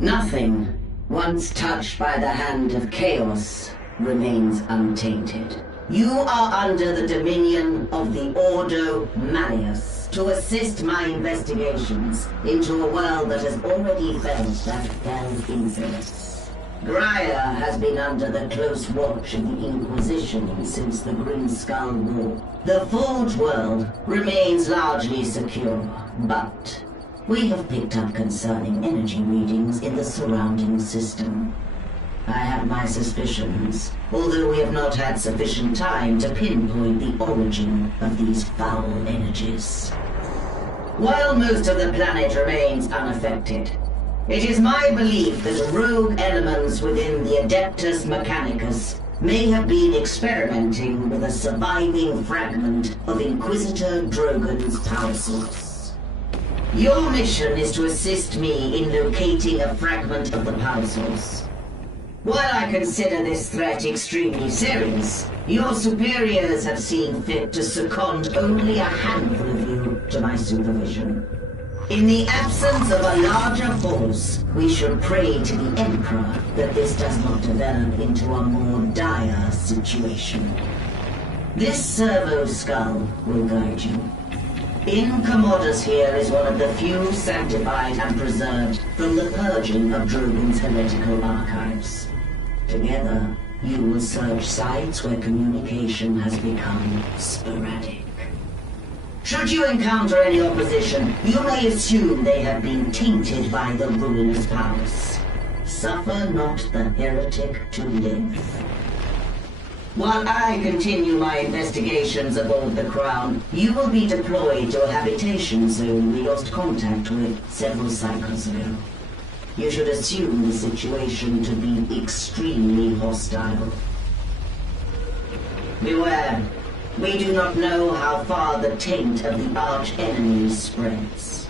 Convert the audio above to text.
Nothing, once touched by the hand of chaos, remains untainted. You are under the dominion of the Ordo Malleus to assist my investigations into a world that has already felt that fell influence. Graia has been under the close watch of the Inquisition since the Grim Skull War. The Forge world remains largely secure, but we have picked up concerning energy readings in the surrounding system. I have my suspicions, although we have not had sufficient time to pinpoint the origin of these foul energies. While most of the planet remains unaffected, it is my belief that rogue elements within the Adeptus Mechanicus may have been experimenting with a surviving fragment of Inquisitor Drogon's power source. Your mission is to assist me in locating a fragment of the power source. While I consider this threat extremely serious, your superiors have seen fit to second only a handful of you to my supervision. In the absence of a larger force, we should pray to the Emperor that this does not develop into a more dire situation. This servo skull will guide you. In Commodus here is one of the few sanctified and preserved from the purging of Drogon's heretical archives. Together, you will search sites where communication has become sporadic. Should you encounter any opposition, you may assume they have been tainted by the ruinous powers. Suffer not the heretic to live. While I continue my investigations aboard the Crown, you will be deployed to a habitation zone we lost contact with several cycles ago. You should assume the situation to be extremely hostile. Beware. We do not know how far the taint of the arch-enemy spreads.